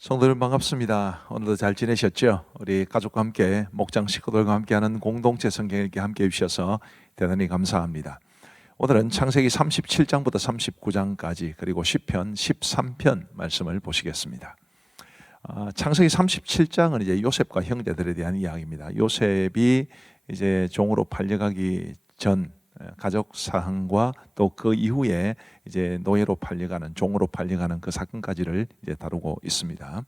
성도님 반갑습니다. 오늘도 잘 지내셨죠? 우리 가족과 함께 목장 식구들과 함께하는 공동체 성경 읽기 함께 해주셔서 대단히 감사합니다. 오늘은 창세기 37장부터 39장까지 그리고 시편 13편 말씀을 보시겠습니다. 창세기 37장은 이제 요셉과 형제들에 대한 이야기입니다. 요셉이 이제 종으로 팔려가기 전 가족 사항과 또 그 이후에 이제 노예로 팔려가는 종으로 팔려가는 그 사건까지를 이제 다루고 있습니다.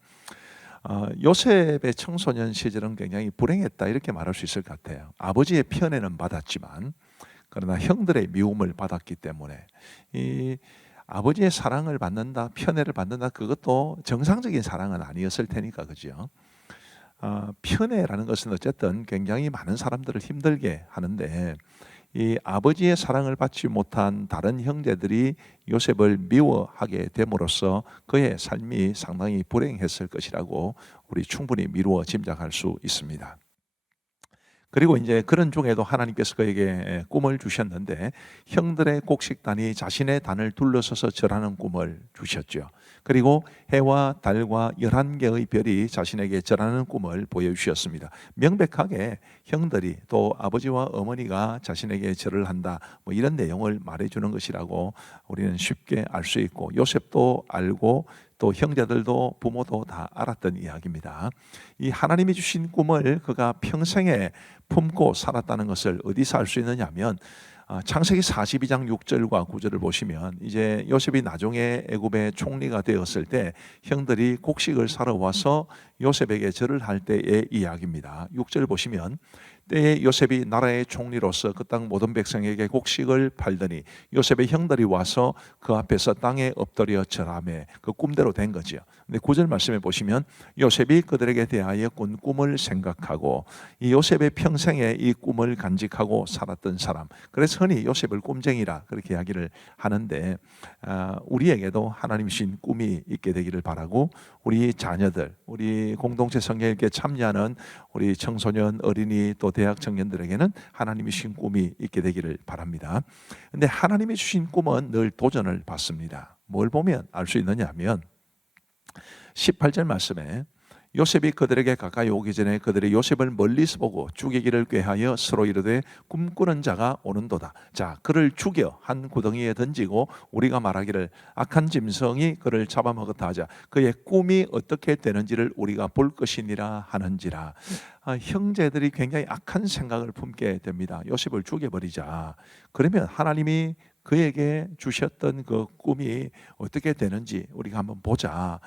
요셉의 청소년 시절은 굉장히 불행했다 이렇게 말할 수 있을 것 같아요. 아버지의 편애는 받았지만 그러나 형들의 미움을 받았기 때문에 이 아버지의 사랑을 받는다, 편애를 받는다 그것도 정상적인 사랑은 아니었을 테니까 그죠. 편애라는 것은 어쨌든 굉장히 많은 사람들을 힘들게 하는데 이 아버지의 사랑을 받지 못한 다른 형제들이 요셉을 미워하게 됨으로써 그의 삶이 상당히 불행했을 것이라고 우리 충분히 미루어 짐작할 수 있습니다. 그리고 이제 그런 중에도 하나님께서 그에게 꿈을 주셨는데 형들의 곡식단이 자신의 단을 둘러서서 절하는 꿈을 주셨죠. 그리고 해와 달과 11개의 별이 자신에게 절하는 꿈을 보여주셨습니다. 명백하게 형들이 또 아버지와 어머니가 자신에게 절을 한다 뭐 이런 내용을 말해주는 것이라고 우리는 쉽게 알 수 있고 요셉도 알고 또 형제들도 부모도 다 알았던 이야기입니다. 이 하나님이 주신 꿈을 그가 평생에 품고 살았다는 것을 어디서 알 수 있느냐 하면 창세기 42장 6절과 9절을 보시면 이제 요셉이 나중에 애굽의 총리가 되었을 때 형들이 곡식을 사러 와서 요셉에게 절을 할 때의 이야기입니다. 6절 보시면 때에 요셉이 나라의 총리로서 그 땅 모든 백성에게 곡식을 팔더니 요셉의 형들이 와서 그 앞에서 땅에 엎드려 절하매 그 꿈대로 된 거죠. 근데 9절 말씀에 보시면 요셉이 그들에게 대하여 꾼 꿈을 생각하고 이 요셉의 평생에 이 꿈을 간직하고 살았던 사람, 그래서 흔히 요셉을 꿈쟁이라 그렇게 이야기를 하는데 우리에게도 하나님이 주신 꿈이 있게 되기를 바라고 우리 자녀들, 우리 공동체 성경 읽기에 참여하는 우리 청소년, 어린이 또 대학 청년들에게는 하나님이 주신 꿈이 있게 되기를 바랍니다. 근데 하나님이 주신 꿈은 늘 도전을 받습니다. 뭘 보면 알 수 있느냐 하면 18절 말씀에 요셉이 그들에게 가까이 오기 전에 그들이 요셉을 멀리서 보고 죽이기를 꾀하여 서로 이르되 꿈꾸는 자가 오는도다. 자, 그를 죽여 한 구덩이에 던지고 우리가 말하기를 악한 짐승이 그를 잡아먹었다 하자. 그의 꿈이 어떻게 되는지를 우리가 볼 것이니라 하는지라. 형제들이 굉장히 악한 생각을 품게 됩니다. 요셉을 죽여버리자. 그러면 하나님이 그에게 주셨던 그 꿈이 어떻게 되는지 우리가 한번 보자.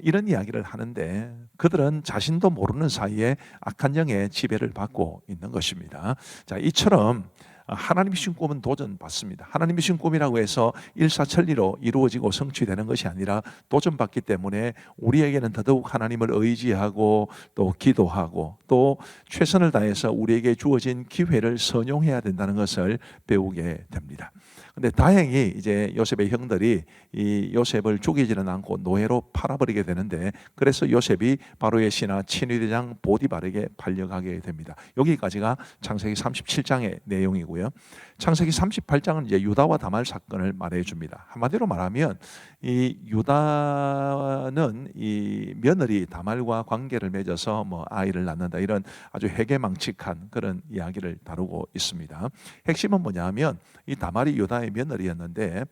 이런 이야기를 하는데 그들은 자신도 모르는 사이에 악한 영의 지배를 받고 있는 것입니다. 자, 이처럼 하나님이 주신 꿈은 도전받습니다. 하나님이 주신 꿈이라고 해서 일사천리로 이루어지고 성취되는 것이 아니라 도전받기 때문에 우리에게는 더더욱 하나님을 의지하고 또 기도하고 또 최선을 다해서 우리에게 주어진 기회를 선용해야 된다는 것을 배우게 됩니다. 근데 다행히 이제 요셉의 형들이 이 요셉을 죽이지는 않고 노예로 팔아버리게 되는데 그래서 요셉이 바로의 신하 친위대장 보디발에게 팔려가게 됩니다. 여기까지가 창세기 37장의 내용이고요. 창세기 38장은 이제 유다와 다말 사건을 말해 줍니다. 한마디로 말하면 이 유다는 이 며느리 다말과 관계를 맺어서 뭐 아이를 낳는다 이런 아주 해괴망측한 그런 이야기를 다루고 있습니다. 핵심은 뭐냐면 이 다말이 유다의 며느리였는데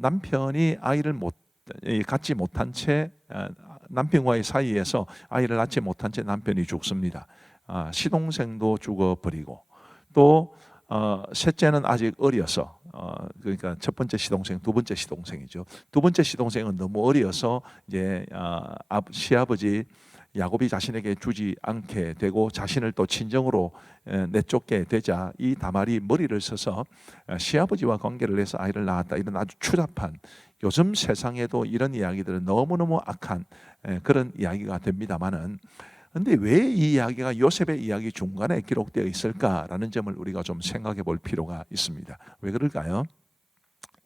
남편이 아이를 갖지 못한 채 남편과의 사이에서 아이를 낳지 못한 채 남편이 죽습니다. 시동생도 죽어버리고 또 셋째는 아직 어려서 그러니까 첫 번째 시동생, 두 번째 시동생이죠. 두 번째 시동생은 너무 어려서 이제 시아버지 야곱이 자신에게 주지 않게 되고 자신을 또 친정으로 내쫓게 되자 이 다말이 머리를 써서 시아버지와 관계를 해서 아이를 낳았다. 이런 아주 추잡한, 요즘 세상에도 이런 이야기들은 너무너무 악한 그런 이야기가 됩니다만은, 근데 왜 이 이야기가 요셉의 이야기 중간에 기록되어 있을까라는 점을 우리가 좀 생각해 볼 필요가 있습니다. 왜 그럴까요?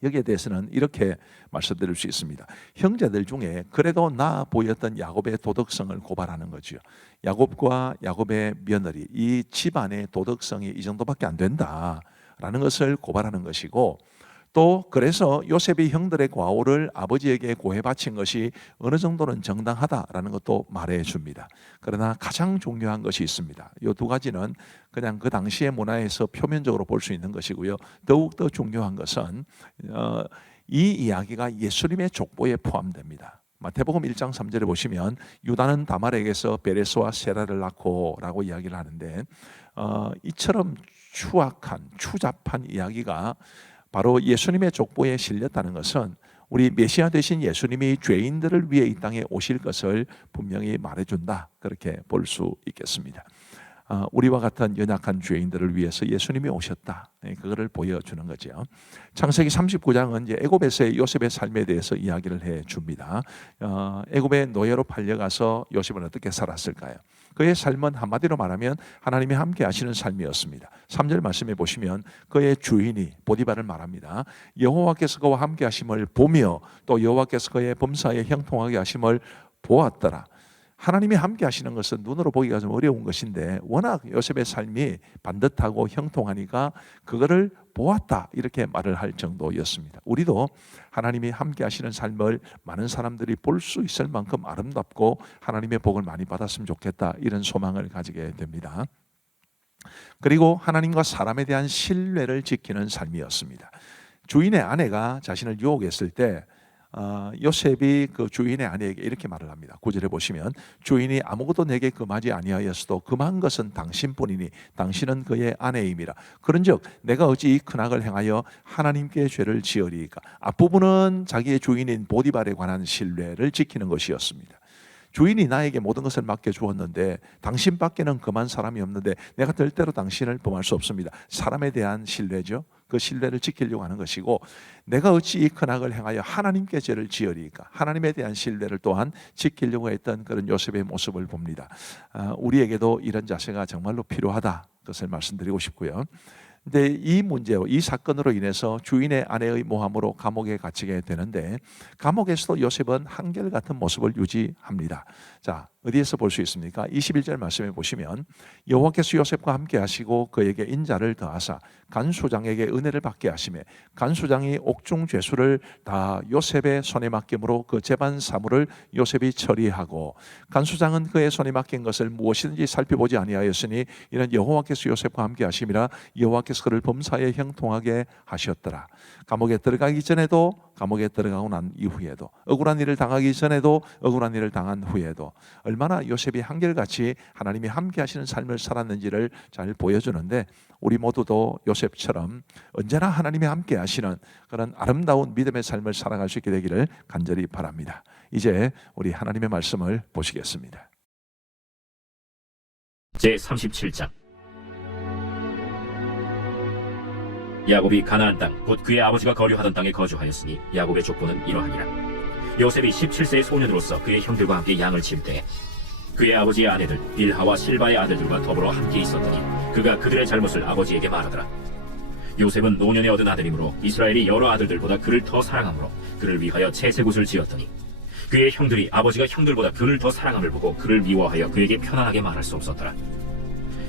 여기에 대해서는 이렇게 말씀드릴 수 있습니다. 형제들 중에 그래도 나아 보였던 야곱의 도덕성을 고발하는 거죠. 야곱과 야곱의 며느리, 이 집안의 도덕성이 이 정도밖에 안 된다라는 것을 고발하는 것이고, 또 그래서 요셉이 형들의 과오를 아버지에게 고해 바친 것이 어느 정도는 정당하다라는 것도 말해 줍니다. 그러나 가장 중요한 것이 있습니다. 이 두 가지는 그냥 그 당시의 문화에서 표면적으로 볼 수 있는 것이고요. 더욱더 중요한 것은 이 이야기가 예수님의 족보에 포함됩니다. 마태복음 1장 3절에 보시면 유다는 다말에게서 베레스와 세라를 낳고 라고 이야기를 하는데 이처럼 추악한 추잡한 이야기가 바로 예수님의 족보에 실렸다는 것은 우리 메시아 되신 예수님이 죄인들을 위해 이 땅에 오실 것을 분명히 말해준다, 그렇게 볼 수 있겠습니다. 우리와 같은 연약한 죄인들을 위해서 예수님이 오셨다, 그거를 보여주는 거죠. 창세기 39장은 이제 애굽에서의 요셉의 삶에 대해서 이야기를 해줍니다. 애굽의 노예로 팔려가서 요셉은 어떻게 살았을까요? 그의 삶은 한마디로 말하면 하나님이 함께 하시는 삶이었습니다. 3절 말씀해 보시면 그의 주인이 보디발을 말합니다. 여호와께서 그와 함께 하심을 보며 또 여호와께서 그의 범사에 형통하게 하심을 보았더라. 하나님이 함께 하시는 것은 눈으로 보기가 좀 어려운 것인데 워낙 요셉의 삶이 반듯하고 형통하니까 그거를 보았다, 이렇게 말을 할 정도였습니다. 우리도 하나님이 함께 하시는 삶을 많은 사람들이 볼 수 있을 만큼 아름답고 하나님의 복을 많이 받았으면 좋겠다, 이런 소망을 가지게 됩니다. 그리고 하나님과 사람에 대한 신뢰를 지키는 삶이었습니다. 주인의 아내가 자신을 유혹했을 때 요셉이 그 주인의 아내에게 이렇게 말을 합니다. 9절에 보시면 주인이 아무것도 내게 금하지 아니하였어도 금한 것은 당신뿐이니 당신은 그의 아내임이라. 그런즉 내가 어찌 이 큰 악을 행하여 하나님께 죄를 지으리이까. 앞부분은 자기의 주인인 보디발에 관한 신뢰를 지키는 것이었습니다. 주인이 나에게 모든 것을 맡겨주었는데 당신밖에는 금한 사람이 없는데 내가 절대로 당신을 범할 수 없습니다. 사람에 대한 신뢰죠. 그 신뢰를 지키려고 하는 것이고, 내가 어찌 이 큰 악을 행하여 하나님께 죄를 지으리까. 하나님에 대한 신뢰를 또한 지키려고 했던 그런 요셉의 모습을 봅니다. 우리에게도 이런 자세가 정말로 필요하다, 그것을 말씀드리고 싶고요. 근데 이 문제로, 이 사건으로 인해서 주인의 아내의 모함으로 감옥에 갇히게 되는데 감옥에서도 요셉은 한결같은 모습을 유지합니다. 자, 어디에서 볼 수 있습니까? 21절 말씀해 보시면 여호와께서 요셉과 함께 하시고 그에게 인자를 더하사 간수장에게 은혜를 받게 하시매 간수장이 옥중 죄수를 다 요셉의 손에 맡김으로 그 재반 사물을 요셉이 처리하고 간수장은 그의 손에 맡긴 것을 무엇이든지 살펴보지 아니하였으니 이는 여호와께서 요셉과 함께 하심이라. 여호와께서 그를 범사에 형통하게 하셨더라. 감옥에 들어가기 전에도, 감옥에 들어가고 난 이후에도, 억울한 일을 당하기 전에도, 억울한 일을 당한 후에도 얼마나 요셉이 한결같이 하나님이 함께 하시는 삶을 살았는지를 잘 보여주는데, 우리 모두도 요셉처럼 언제나 하나님이 함께 하시는 그런 아름다운 믿음의 삶을 살아갈 수 있게 되기를 간절히 바랍니다. 이제 우리 하나님의 말씀을 보시겠습니다. 제37장. 야곱이 가나안 땅 곧 그의 아버지가 거류하던 땅에 거주하였으니 야곱의 족보는 이러하니라. 요셉이 17세의 소년으로서 그의 형들과 함께 양을 칠 때 그의 아버지의 아내들 빌하와 실바의 아들들과 더불어 함께 있었더니 그가 그들의 잘못을 아버지에게 말하더라. 요셉은 노년에 얻은 아들이므로 이스라엘이 여러 아들들보다 그를 더 사랑하므로 그를 위하여 채색옷을 지었더니 그의 형들이 아버지가 형들보다 그를 더 사랑함을 보고 그를 미워하여 그에게 편안하게 말할 수 없었더라.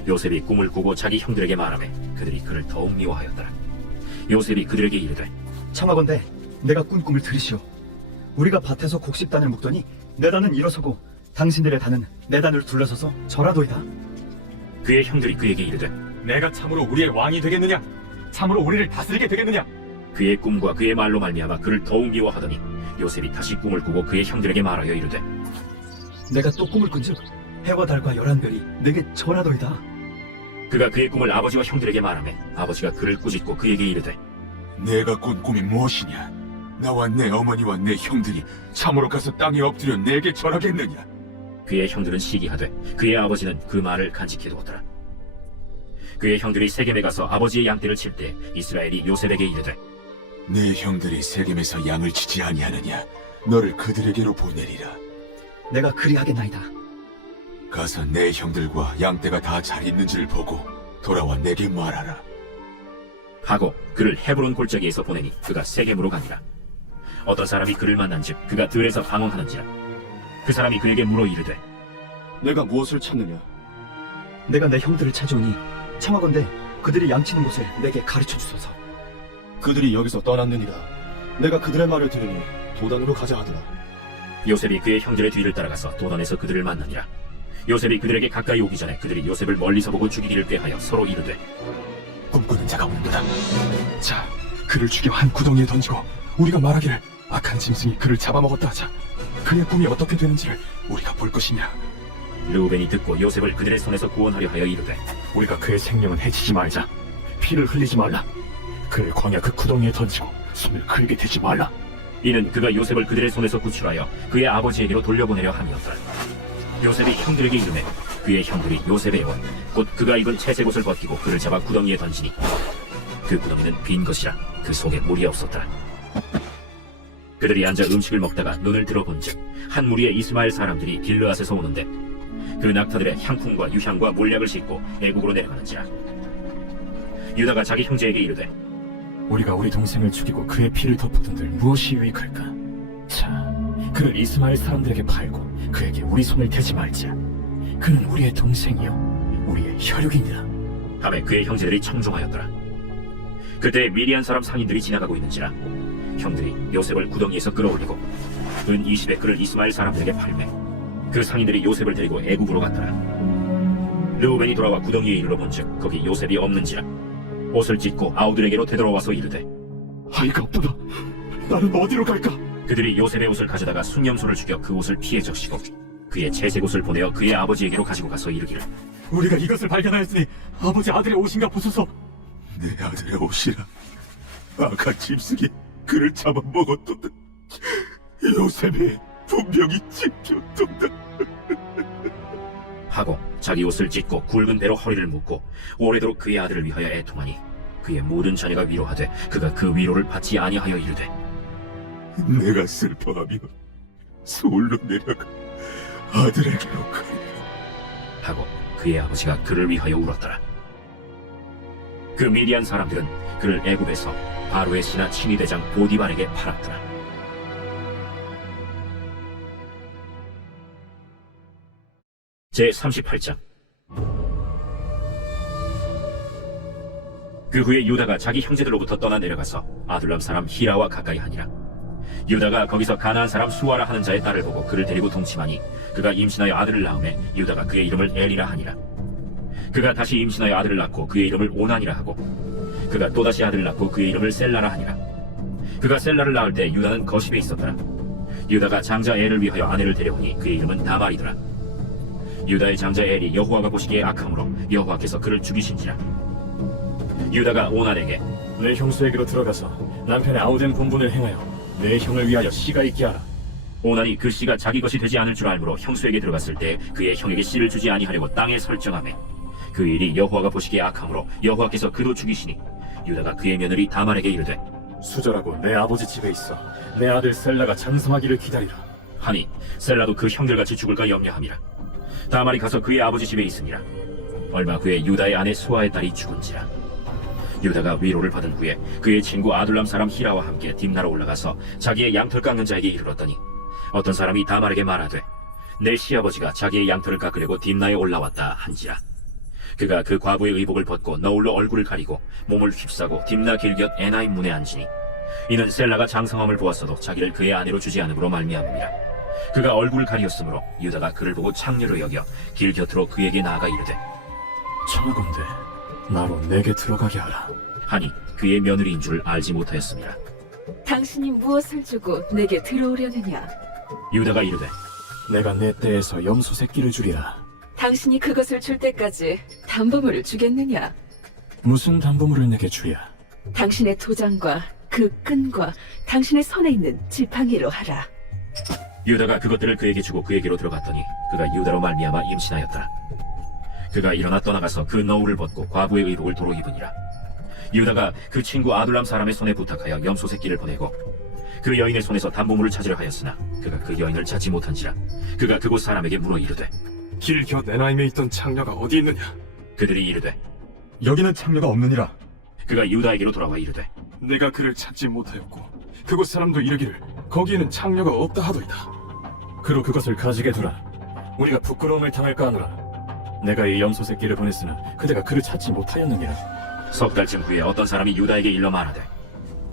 요셉이 꿈을 꾸고 자기 형들에게 말하매 그들이 그를 더욱 미워하였더라. 요셉이 그들에게 이르되 청하건대 내가 꾼 꿈을 들으시오. 우리가 밭에서 곡식단을 묶더니 내 단은 일어서고 당신들의 단은 내 단을 둘러서서 절하도이다. 그의 형들이 그에게 이르되 내가 참으로 우리의 왕이 되겠느냐? 참으로 우리를 다스리게 되겠느냐? 그의 꿈과 그의 말로 말미암아 그를 더욱 미워하더니 요셉이 다시 꿈을 꾸고 그의 형들에게 말하여 이르되 내가 또 꿈을 꾼즉 해와 달과 11별이 내게 절하도이다. 그가 그의 꿈을 아버지와 형들에게 말하매 아버지가 그를 꾸짖고 그에게 이르되 내가 꾼 꿈이 무엇이냐? 나와 내 어머니와 내 형들이 참으로 가서 땅에 엎드려 내게 절하겠느냐? 그의 형들은 시기하되 그의 아버지는 그 말을 간직해 두었더라. 그의 형들이 세겜에 가서 아버지의 양떼를 칠 때 이스라엘이 요셉에게 이르되 내 형들이 세겜에서 양을 치지 아니하느냐? 너를 그들에게로 보내리라. 내가 그리하겠나이다. 가서 내 형들과 양떼가 다 잘 있는지를 보고 돌아와 내게 말하라. 하고 그를 헤브론 골짜기에서 보내니 그가 세겜으로 가니라. 어떤 사람이 그를 만난즉 그가 들에서 방황하는지라. 그 사람이 그에게 물어 이르되 내가 무엇을 찾느냐? 내가 내 형들을 찾아오니 청하건대 그들이 양치는 곳을 내게 가르쳐 주소서. 그들이 여기서 떠났느니라. 내가 그들의 말을 들으니 도단으로 가자 하더라. 요셉이 그의 형제의 뒤를 따라가서 도단에서 그들을 만나니라. 요셉이 그들에게 가까이 오기 전에 그들이 요셉을 멀리서 보고 죽이기를 꾀하여 서로 이르되 꿈꾸는 자가 오는도다. 자, 그를 죽여 한 구덩이에 던지고 우리가 말하기를 악한 짐승이 그를 잡아먹었다 하자. 그의 꿈이 어떻게 되는지를 우리가 볼 것이냐. 르우벤이 듣고 요셉을 그들의 손에서 구원하려 하여 이르되 우리가 그의 생명은 해치지 말자. 피를 흘리지 말라. 그를 광야 그 구덩이에 던지고 손을 그에게 대지 말라. 이는 그가 요셉을 그들의 손에서 구출하여 그의 아버지에게로 돌려보내려 함이었더라. 요셉이 형들에게 이르매 그의 형들이 요셉의 옷 곧 그가 입은 채색 옷을 벗기고 그를 잡아 구덩이에 던지니 그 구덩이는 빈 것이라 그 속에 물이 없었더라. 그들이 앉아 음식을 먹다가 눈을 들어본즉 한 무리의 이스마엘 사람들이 길르앗에서 오는데 그 낙타들의 향품과 유향과 몰약을 싣고 애국으로 내려가는지라. 유다가 자기 형제에게 이르되 우리가 우리 동생을 죽이고 그의 피를 덮어둔들 무엇이 유익할까? 자, 그를 이스마엘 사람들에게 팔고 그에게 우리 손을 대지 말자. 그는 우리의 동생이요 우리의 혈육이니라. 하매 그의 형제들이 청종하였더라. 그때 미디안 사람 상인들이 지나가고 있는지라 형들이 요셉을 구덩이에서 끌어올리고 은 20에 그를 이스마엘 사람들에게 팔매 그 상인들이 요셉을 데리고 애국으로 갔더라. 르우벤이 돌아와 구덩이에 이르러 본즉 거기 요셉이 없는지라 옷을 찢고 아우들에게로 되돌아와서 이르되 아이가 없도다. 나는 어디로 갈까? 그들이 요셉의 옷을 가져다가 순념소를 죽여 그 옷을 피에 적시고 그의 채색 옷을 보내어 그의 아버지에게로 가지고 가서 이르기를 우리가 이것을 발견하였으니 아버지 아들의 옷인가 보소서. 내 아들의 옷이라. 악한 짐승이 그를 잡아먹었도다. 요셉이 분명히 찢겼도다. 하고 자기 옷을 찢고 굵은 배로 허리를 묶고 오래도록 그의 아들을 위하여 애통하니 그의 모든 자녀가 위로하되 그가 그 위로를 받지 아니하여 이르되 내가 슬퍼하며 서울로 내려가 아들에게로 가리라. 하고 그의 아버지가 그를 위하여 울었더라. 그 미디안 사람들은 그를 애굽에서 바로의 신하 친위대장 보디발에게 팔았더라. 제38장. 그 후에 유다가 자기 형제들로부터 떠나 내려가서 아둘람 사람 히라와 가까이 하니라. 유다가 거기서 가나안 사람 수아라 하는 자의 딸을 보고 그를 데리고 동침하니 그가 임신하여 아들을 낳음에 유다가 그의 이름을 엘이라 하니라. 그가 다시 임신하여 아들을 낳고 그의 이름을 오난이라 하고 그가 또다시 아들을 낳고 그의 이름을 셀라라 하니라. 그가 셀라를 낳을 때 유다는 거십에 있었더라. 유다가 장자 엘을 위하여 아내를 데려오니 그의 이름은 다말이더라. 유다의 장자 엘이 여호와가 보시기에 악함으로 여호와께서 그를 죽이신지라. 유다가 오난에게 내 형수에게로 들어가서 남편의 아우된 본분을 행하여 내 형을 위하여 씨가 있게 하라. 오난이 그 씨가 자기 것이 되지 않을 줄 알므로 형수에게 들어갔을 때 그의 형에게 씨를 주지 아니하려고 땅에 설정하매 그 일이 여호와가 보시기에 악함으로 여호와께서 그도 죽이시니 유다가 그의 며느리 다말에게 이르되 수절하고 내 아버지 집에 있어 내 아들 셀라가 장성하기를 기다리라. 하니 셀라도 그 형들같이 죽을까 염려함이라. 다말이 가서 그의 아버지 집에 있으니라. 얼마 후에 유다의 아내 수아의 딸이 죽은지라. 유다가 위로를 받은 후에 그의 친구 아둘람 사람 히라와 함께 딥나로 올라가서 자기의 양털 깎는 자에게 이르렀더니 어떤 사람이 다말에게 말하되 내 시아버지가 자기의 양털을 깎으려고 딥나에 올라왔다 한지라. 그가 그 과부의 의복을 벗고 너울로 얼굴을 가리고 몸을 휩싸고 딥나 길곁 에나임 문에 앉으니 이는 셀라가 장성함을 보았어도 자기를 그의 아내로 주지 않음으로 말미암음이라. 그가 얼굴을 가리었으므로 유다가 그를 보고 창녀로 여겨 길 곁으로 그에게 나아가 이르되 청하건대 나로 내게 들어가게 하라. 하니 그의 며느리인 줄 알지 못하였습니다. 당신이 무엇을 주고 내게 들어오려느냐? 유다가 이르되 내가 내 떼에서 염소 새끼를 주리라. 당신이 그것을 줄 때까지 담보물을 주겠느냐? 무슨 담보물을 내게 주랴? 당신의 도장과 그 끈과 당신의 손에 있는 지팡이로 하라. 유다가 그것들을 그에게 주고 그에게로 들어갔더니 그가 유다로 말미암아 임신하였더라. 그가 일어나 떠나가서 그 너울을 벗고 과부의 의복을 도로 입으니라. 유다가 그 친구 아둘람 사람의 손에 부탁하여 염소 새끼를 보내고 그 여인의 손에서 담보물을 찾으려 하였으나 그가 그 여인을 찾지 못한지라. 그가 그곳 사람에게 물어 이르되 길 곁 에나임에 있던 창녀가 어디 있느냐? 그들이 이르되 여기는 창녀가 없느니라. 그가 유다에게로 돌아와 이르되 내가 그를 찾지 못하였고 그곳 사람도 이르기를 거기에는 창녀가 없다 하더이다. 그로 그것을 가지게 두라. 우리가 부끄러움을 당할까 하노라. 내가 이 염소 새끼를 보냈으나 그대가 그를 찾지 못하였느니라. 석 달쯤 후에 어떤 사람이 유다에게 일러 말하되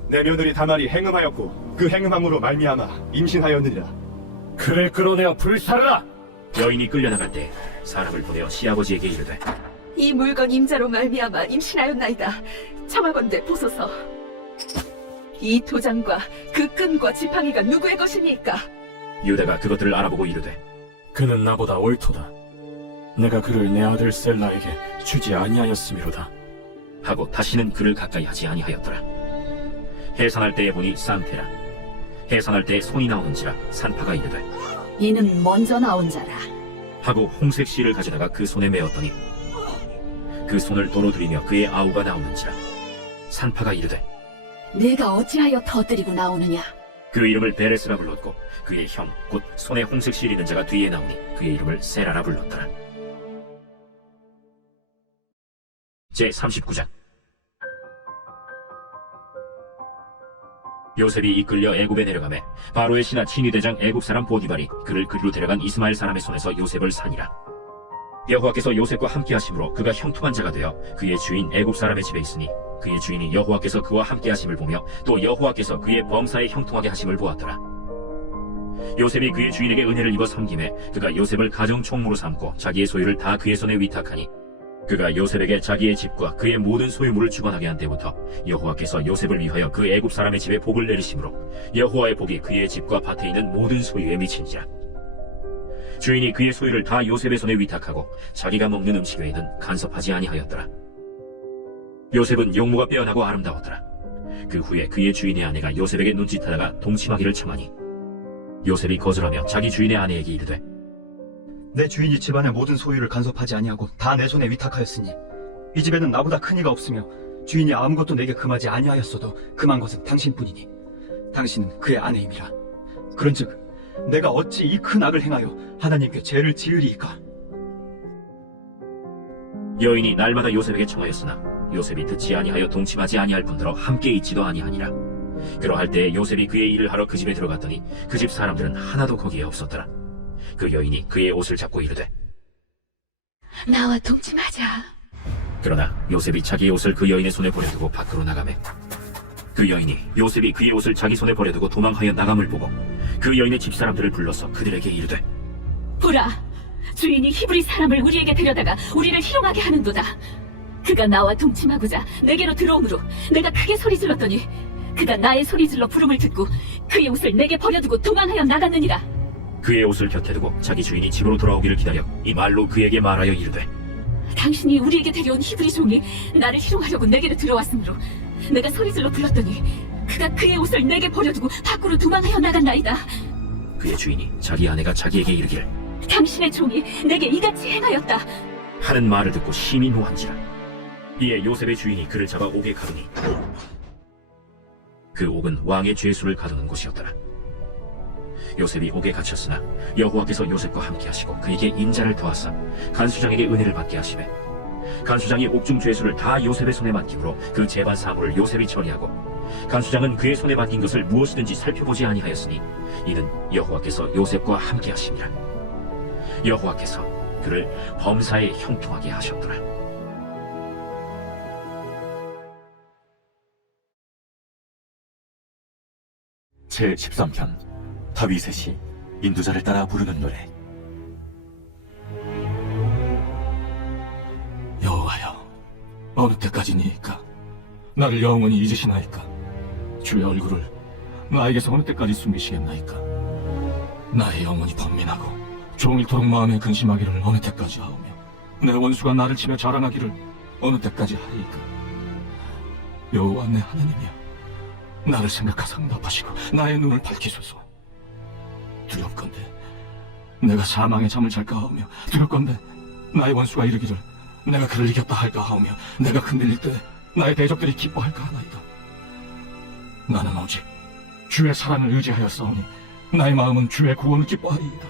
내 며느리 다말이 행음하였고 그 행음함으로 말미암아 임신하였느니라. 그를 끌어내어 불사르라. 여인이 끌려나갈 때 사람을 보내어 시아버지에게 이르되 이 물건 임자로 말미암아 임신하였나이다. 청하건대 보소서. 이 도장과 그 끈과 지팡이가 누구의 것입니까? 유다가 그것들을 알아보고 이르되 그는 나보다 옳도다. 내가 그를 내 아들 셀라에게 주지 아니하였음이로다. 하고 다시는 그를 가까이 하지 아니하였더라. 해산할 때에 보니 산테라. 해산할 때에 손이 나오는지라 산파가 이르되 이는 먼저 나온 자라. 하고 홍색 실을 가져다가 그 손에 메었더니 그 손을 도로 들이며 그의 아우가 나오는지라. 산파가 이르되 내가 어찌하여 터뜨리고 나오느냐? 그 이름을 베레스라 불렀고 그의 형 곧 손에 홍색 실 있는 자가 뒤에 나오니 그의 이름을 세라라 불렀더라. 제39장. 요셉이 이끌려 애굽에 내려가매 바로의 신하 친위대장 애굽 사람 보디발이 그를 그리로 데려간 이스마엘 사람의 손에서 요셉을 산이라. 여호와께서 요셉과 함께 하심으로 그가 형통한 자가 되어 그의 주인 애굽 사람의 집에 있으니 그의 주인이 여호와께서 그와 함께 하심을 보며 또 여호와께서 그의 범사에 형통하게 하심을 보았더라. 요셉이 그의 주인에게 은혜를 입어 섬김에 그가 요셉을 가정 총무로 삼고 자기의 소유를 다 그의 손에 위탁하니 그가 요셉에게 자기의 집과 그의 모든 소유물을 주관하게 한 때부터 여호와께서 요셉을 위하여 그 애굽 사람의 집에 복을 내리심으로 여호와의 복이 그의 집과 밭에 있는 모든 소유에 미친지라. 주인이 그의 소유를 다 요셉의 손에 위탁하고 자기가 먹는 음식 외에는 간섭하지 아니하였더라. 요셉은 용모가 빼어나고 아름다웠더라. 그 후에 그의 주인의 아내가 요셉에게 눈짓하다가 동침하기를 청하니 요셉이 거절하며 자기 주인의 아내에게 이르되 내 주인이 집안의 모든 소유를 간섭하지 아니하고 다 내 손에 위탁하였으니 이 집에는 나보다 큰 이가 없으며 주인이 아무것도 내게 금하지 아니하였어도 금한 것은 당신뿐이니 당신은 그의 아내임이라. 그런즉 내가 어찌 이 큰 악을 행하여 하나님께 죄를 지으리이까? 여인이 날마다 요셉에게 청하였으나 요셉이 듣지 아니하여 동침하지 아니할 뿐더러 함께 있지도 아니하니라. 그러할 때 요셉이 그의 일을 하러 그 집에 들어갔더니 그 집 사람들은 하나도 거기에 없었더라. 그 여인이 그의 옷을 잡고 이르되 나와 동침하자. 그러나 요셉이 자기의 옷을 그 여인의 손에 버려두고 밖으로 나가매 그 여인이 요셉이 그의 옷을 자기 손에 버려두고 도망하여 나감을 보고 그 여인의 집사람들을 불러서 그들에게 이르되 보라, 주인이 히브리 사람을 우리에게 데려다가 우리를 희롱하게 하는도다. 그가 나와 동침하고자 내게로 들어오므로 내가 크게 소리 질렀더니 그가 나의 소리 질러 부름을 듣고 그의 옷을 내게 버려두고 도망하여 나갔느니라. 그의 옷을 곁에 두고 자기 주인이 집으로 돌아오기를 기다려 이 말로 그에게 말하여 이르되 당신이 우리에게 데려온 히브리 종이 나를 희롱하려고 내게로 들어왔으므로 내가 소리질러 불렀더니 그가 그의 옷을 내게 버려두고 밖으로 도망하여 나갔나이다. 그의 주인이 자기 아내가 자기에게 이르기를 당신의 종이 내게 이같이 행하였다. 하는 말을 듣고 심히 노한지라. 이에 요셉의 주인이 그를 잡아 옥에 가두니 그 옥은 왕의 죄수를 가두는 곳이었더라. 요셉이 옥에 갇혔으나 여호와께서 요셉과 함께 하시고 그에게 인자를 더하사 간수장에게 은혜를 받게 하시매 간수장이 옥중 죄수를 다 요셉의 손에 맡김으로 그 재반 사물을 요셉이 처리하고 간수장은 그의 손에 맡긴 것을 무엇이든지 살펴보지 아니하였으니 이는 여호와께서 요셉과 함께 하심이라. 여호와께서 그를 범사에 형통하게 하셨더라. 제13편 다윗의 시 인도자를 따라 부르는 노래. 여호와여, 어느 때까지니이까? 나를 영원히 잊으시나이까? 주의 얼굴을 나에게서 어느 때까지 숨기시겠나이까? 나의 영혼이 번민하고 종일토록 마음에 근심하기를 어느 때까지 하오며 내 원수가 나를 치며 자랑하기를 어느 때까지 하리이까? 여호와 내 하나님이여, 나를 생각하사 응답하시고 나의 눈을 밝히소서. 두렵건대 내가 사망의 잠을 잘까 하오며 두렵건대 나의 원수가 이르기를 내가 그를 이겼다 할까 하오며 내가 흔들릴 때 나의 대적들이 기뻐할까 하나이다. 나는 오직 주의 사랑을 의지하여 싸우니 나의 마음은 주의 구원을 기뻐하리이다.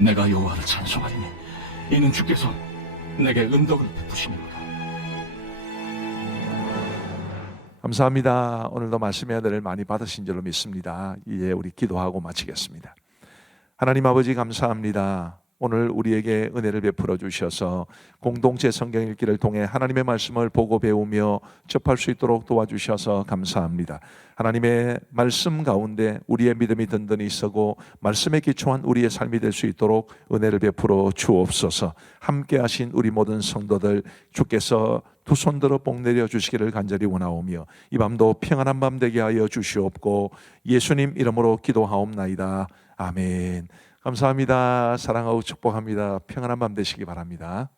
내가 여호와를 찬송하리니 이는 주께서 내게 은덕을 베푸시니로다. 감사합니다. 오늘도 말씀의 은혜를 많이 받으신 줄로 믿습니다. 이제 우리 기도하고 마치겠습니다. 하나님 아버지 감사합니다. 오늘 우리에게 은혜를 베풀어 주셔서 공동체 성경 읽기를 통해 하나님의 말씀을 보고 배우며 접할 수 있도록 도와주셔서 감사합니다. 하나님의 말씀 가운데 우리의 믿음이 든든히 서고 말씀에 기초한 우리의 삶이 될 수 있도록 은혜를 베풀어 주옵소서. 함께 하신 우리 모든 성도들 주께서 두 손 들어 복 내려 주시기를 간절히 원하오며 이 밤도 평안한 밤 되게 하여 주시옵고 예수님 이름으로 기도하옵나이다. 아멘. 감사합니다. 사랑하고 축복합니다. 평안한 밤 되시기 바랍니다.